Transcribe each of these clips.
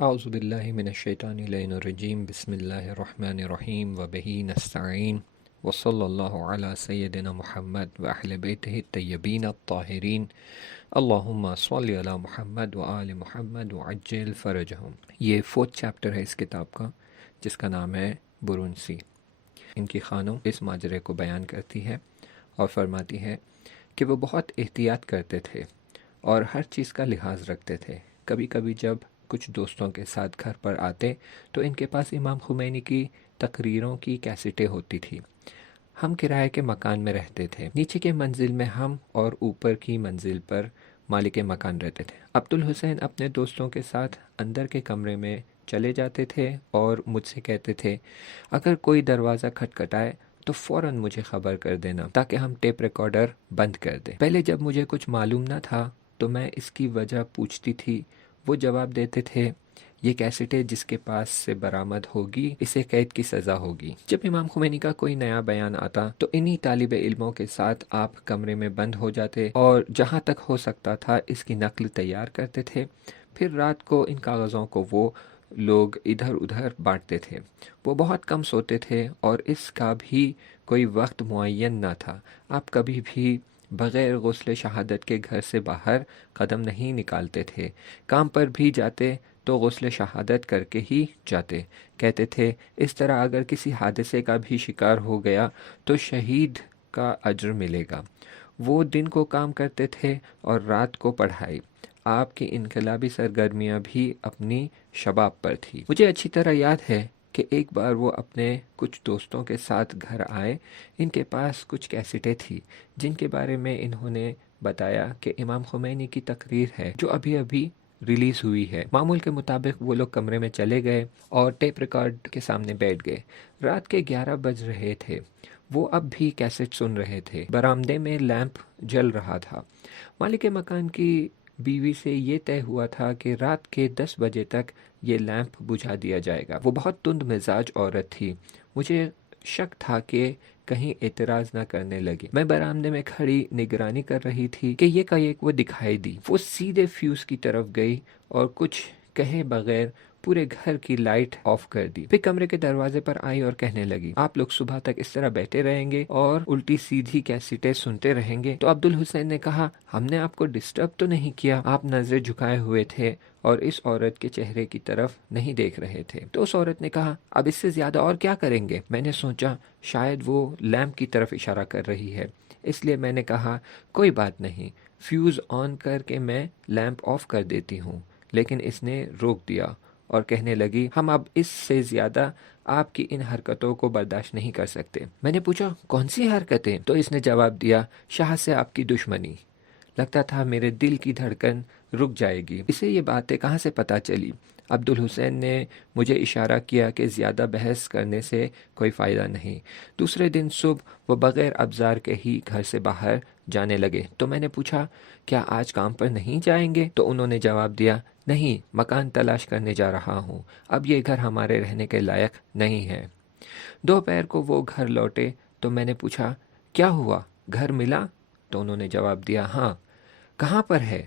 اعوذ باللہ من الشیطان الرجیم بسم اللہ الرحمن الرحیم وبہ نستعین وصلی اللہ علی سیدنا محمد واہل بیتہ الطیبین الطاہرین اللہم صلی علی محمد وآل محمد وعجل فرجہم۔ یہ 4th چیپٹر ہے اس کتاب کا، جس کا نام ہے برونسی۔ ان کی خانم اس ماجرے کو بیان کرتی ہے اور فرماتی ہے کہ وہ بہت احتیاط کرتے تھے اور ہر چیز کا لحاظ رکھتے تھے۔ کبھی کبھی جب کچھ دوستوں کے ساتھ گھر پر آتے تو ان کے پاس امام خمینی کی تقریروں کی کیسٹیں ہوتی تھی۔ ہم کرائے کے مکان میں رہتے تھے۔ نیچے کے منزل میں ہم اور اوپر کی منزل پر مالک مکان رہتے تھے۔ عبدالحسین اپنے دوستوں کے ساتھ اندر کے کمرے میں چلے جاتے تھے اور مجھ سے کہتے تھے اگر کوئی دروازہ کھٹکھٹائے تو فوراً مجھے خبر کر دینا تاکہ ہم ٹیپ ریکارڈر بند کر دیں۔ پہلے جب مجھے کچھ معلوم نہ تھا تو میں اس کی وجہ پوچھتی تھی۔ وہ جواب دیتے تھے یہ کیسٹیں جس کے پاس سے برآمد ہوگی اسے قید کی سزا ہوگی۔ جب امام خمینی کا کوئی نیا بیان آتا تو انہی طالب علموں کے ساتھ آپ کمرے میں بند ہو جاتے اور جہاں تک ہو سکتا تھا اس کی نقل تیار کرتے تھے۔ پھر رات کو ان کاغذوں کو وہ لوگ ادھر ادھر بانٹتے تھے۔ وہ بہت کم سوتے تھے اور اس کا بھی کوئی وقت معین نہ تھا۔ آپ کبھی بھی بغیر غسل شہادت کے گھر سے باہر قدم نہیں نکالتے تھے۔ کام پر بھی جاتے تو غسل شہادت کر کے ہی جاتے۔ کہتے تھے اس طرح اگر کسی حادثے کا بھی شکار ہو گیا تو شہید کا اجر ملے گا۔ وہ دن کو کام کرتے تھے اور رات کو پڑھائی۔ آپ کی انقلابی سرگرمیاں بھی اپنی شباب پر تھی۔ مجھے اچھی طرح یاد ہے کہ ایک بار وہ اپنے کچھ دوستوں کے ساتھ گھر آئے۔ ان کے پاس کچھ کیسٹیں تھیں جن کے بارے میں انہوں نے بتایا کہ امام خمینی کی تقریر ہے جو ابھی ابھی ریلیز ہوئی ہے۔ معمول کے مطابق وہ لوگ کمرے میں چلے گئے اور ٹیپ ریکارڈ کے سامنے بیٹھ گئے۔ رات کے 11 بج رہے تھے۔ وہ اب بھی کیسٹ سن رہے تھے۔ برآمدے میں لیمپ جل رہا تھا۔ مالک مکان کی بیوی سے یہ طے ہوا تھا کہ رات کے 10 بجے تک یہ لیمپ بجھا دیا جائے گا۔ وہ بہت تند مزاج عورت تھی۔ مجھے شک تھا کہ کہیں اعتراض نہ کرنے لگی۔ میں برآمدے میں کھڑی نگرانی کر رہی تھی کہ یک وہ دکھائی دی۔ وہ سیدھے فیوز کی طرف گئی اور کچھ کہے بغیر پورے گھر کی لائٹ آف کر دی۔ پھر کمرے کے دروازے پر آئی اور کہنے لگی آپ لوگ صبح تک اس طرح بیٹھے رہیں گے اور الٹی سیدھی کیسٹیں سنتے رہیں گے؟ تو عبدالحسین نے کہا ہم نے آپ کو ڈسٹرب تو نہیں کیا؟ آپ نظریں جھکائے ہوئے تھے اور اس عورت کے چہرے کی طرف نہیں دیکھ رہے تھے۔ تو اس عورت نے کہا اب اس سے زیادہ اور کیا کریں گے؟ میں نے سوچا شاید وہ لیمپ کی طرف اشارہ کر رہی ہے، اس لیے میں نے کہا کوئی بات نہیں، فیوز آن کر کے میں لیمپ آف کر دیتی ہوں۔ لیکن اس نے روک دیا اور کہنے لگی ہم اب اس سے زیادہ آپ کی ان حرکتوں کو برداشت نہیں کر سکتے۔ میں نے پوچھا کون سی حرکتیں؟ تو اس نے جواب دیا شاہ سے آپ کی دشمنی۔ لگتا تھا میرے دل کی دھڑکن رک جائے گی۔ اسے یہ باتیں کہاں سے پتہ چلی؟ عبدالحسین نے مجھے اشارہ کیا کہ زیادہ بحث کرنے سے کوئی فائدہ نہیں۔ دوسرے دن صبح وہ بغیر ابزار کے ہی گھر سے باہر جانے لگے۔ تو میں نے پوچھا کیا آج کام پر نہیں جائیں گے؟ تو انہوں نے جواب دیا نہیں، مکان تلاش کرنے جا رہا ہوں، اب یہ گھر ہمارے رہنے کے لائق نہیں ہے۔ دوپہر کو وہ گھر لوٹے تو میں نے پوچھا کیا ہوا، گھر ملا؟ تو انہوں نے جواب دیا ہاں۔ کہاں پر ہے؟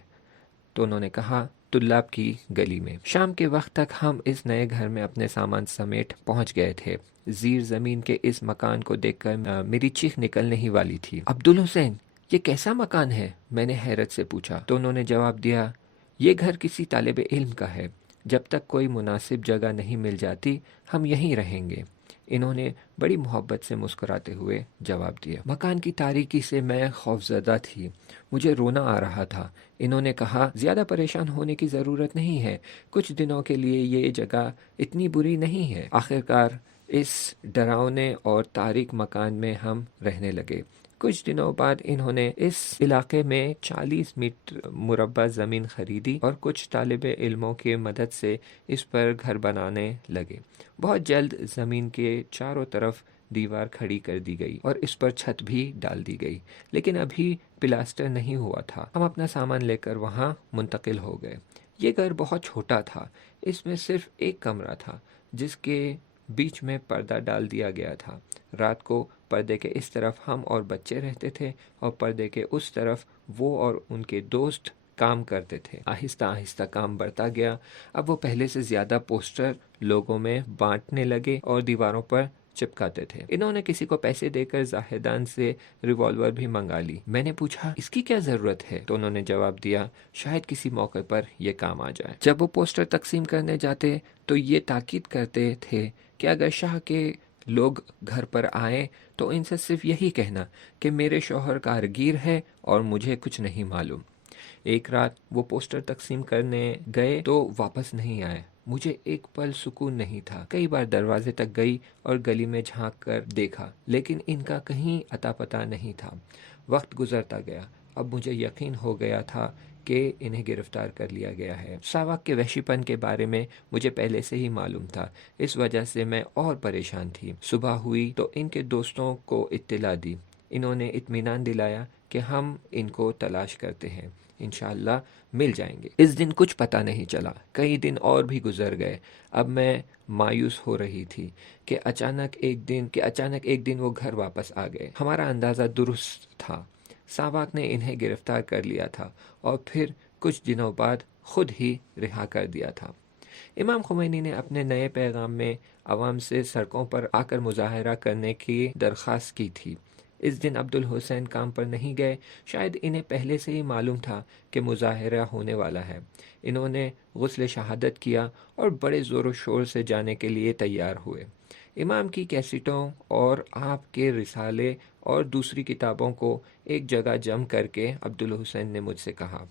تو انہوں نے کہا طلاب کی گلی میں۔ شام کے وقت تک ہم اس نئے گھر میں اپنے سامان سمیٹ پہنچ گئے تھے۔ زیر زمین کے اس مکان کو دیکھ کر میری چیخ نکلنے ہی والی تھی۔ عبدالحسین یہ کیسا مکان ہے؟ میں نے حیرت سے پوچھا۔ تو انہوں نے جواب دیا یہ گھر کسی طالب علم کا ہے، جب تک کوئی مناسب جگہ نہیں مل جاتی ہم یہیں رہیں گے۔ انہوں نے بڑی محبت سے مسکراتے ہوئے جواب دیا۔ مکان کی تاریکی سے میں خوفزدہ تھی، مجھے رونا آ رہا تھا۔ انہوں نے کہا زیادہ پریشان ہونے کی ضرورت نہیں ہے، کچھ دنوں کے لیے یہ جگہ اتنی بری نہیں ہے۔ آخرکار اس ڈراؤنے اور تاریک مکان میں ہم رہنے لگے۔ کچھ دنوں بعد انہوں نے اس علاقے میں 40 میٹر مربع زمین خریدی اور کچھ طالب علموں کی مدد سے اس پر گھر بنانے لگے۔ بہت جلد زمین کے چاروں طرف دیوار کھڑی کر دی گئی اور اس پر چھت بھی ڈال دی گئی، لیکن ابھی پلاسٹر نہیں ہوا تھا۔ ہم اپنا سامان لے کر وہاں منتقل ہو گئے۔ یہ گھر بہت چھوٹا تھا، اس میں صرف ایک کمرہ تھا جس کے بیچ میں پردہ ڈال دیا گیا تھا۔ رات کو پردے کے اس طرف ہم اور بچے رہتے تھے اور پردے کے اس طرف وہ اور ان کے دوست کام کرتے تھے۔ آہستہ آہستہ کام بڑھتا گیا۔ اب وہ پہلے سے زیادہ پوسٹر لوگوں میں بانٹنے لگے اور دیواروں پر چپکاتے تھے۔ انہوں نے کسی کو پیسے دے کر زاہدان سے ریوالور بھی منگا لی۔ میں نے پوچھا اس کی کیا ضرورت ہے؟ تو انہوں نے جواب دیا شاید کسی موقع پر یہ کام آ جائے۔ جب وہ پوسٹر تقسیم کرنے جاتے تو یہ تاکید کرتے تھے کہ اگر شاہ کے لوگ گھر پر آئیں تو ان سے صرف یہی کہنا کہ میرے شوہر کارگیر ہے اور مجھے کچھ نہیں معلوم۔ ایک رات وہ پوسٹر تقسیم کرنے گئے تو واپس نہیں آئے۔ مجھے ایک پل سکون نہیں تھا۔ کئی بار دروازے تک گئی اور گلی میں جھانک کر دیکھا لیکن ان کا کہیں اتا پتہ نہیں تھا۔ وقت گزرتا گیا۔ اب مجھے یقین ہو گیا تھا کہ انہیں گرفتار کر لیا گیا ہے۔ ساواک کے وحشی پن کے بارے میں مجھے پہلے سے ہی معلوم تھا، اس وجہ سے میں اور پریشان تھی۔ صبح ہوئی تو ان کے دوستوں کو اطلاع دی۔ انہوں نے اطمینان دلایا کہ ہم ان کو تلاش کرتے ہیں، انشاءاللہ مل جائیں گے۔ اس دن کچھ پتہ نہیں چلا۔ کئی دن اور بھی گزر گئے۔ اب میں مایوس ہو رہی تھی کہ اچانک ایک دن وہ گھر واپس آ گئے۔ ہمارا اندازہ درست تھا۔ ساواک نے انہیں گرفتار کر لیا تھا اور پھر کچھ دنوں بعد خود ہی رہا کر دیا تھا۔ امام خمینی نے اپنے نئے پیغام میں عوام سے سڑکوں پر آ کر مظاہرہ کرنے کی درخواست کی تھی۔ اس دن عبدالحسین کام پر نہیں گئے۔ شاید انہیں پہلے سے ہی معلوم تھا کہ مظاہرہ ہونے والا ہے۔ انہوں نے غسل شہادت کیا اور بڑے زور و شور سے جانے کے لیے تیار ہوئے۔ امام کی کیسٹوں اور آپ کے رسالے اور دوسری کتابوں کو ایک جگہ جمع کر کے عبدالحسین نے مجھ سے کہا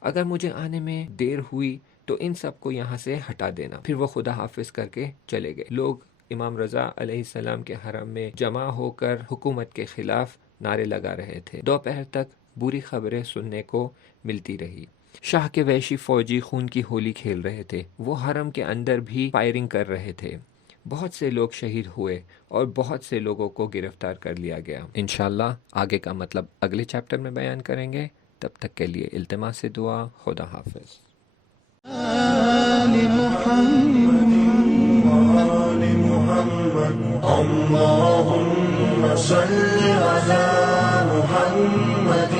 اگر مجھے آنے میں دیر ہوئی تو ان سب کو یہاں سے ہٹا دینا۔ پھر وہ خدا حافظ کر کے چلے گئے۔ لوگ امام رضا علیہ السلام کے حرم میں جمع ہو کر حکومت کے خلاف نعرے لگا رہے تھے۔ دوپہر تک بری خبریں سننے کو ملتی رہی۔ شاہ کے وحشی فوجی خون کی ہولی کھیل رہے تھے۔ وہ حرم کے اندر بھی فائرنگ کر رہے تھے۔ بہت سے لوگ شہید ہوئے اور بہت سے لوگوں کو گرفتار کر لیا گیا۔ انشاءاللہ آگے کا مطلب اگلے چیپٹر میں بیان کریں گے۔ تب تک کے لیے التماس سے دعا۔ خدا حافظ۔ اللهم صل على محمد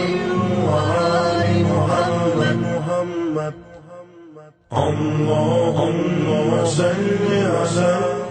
وآل محمد اللهم صل على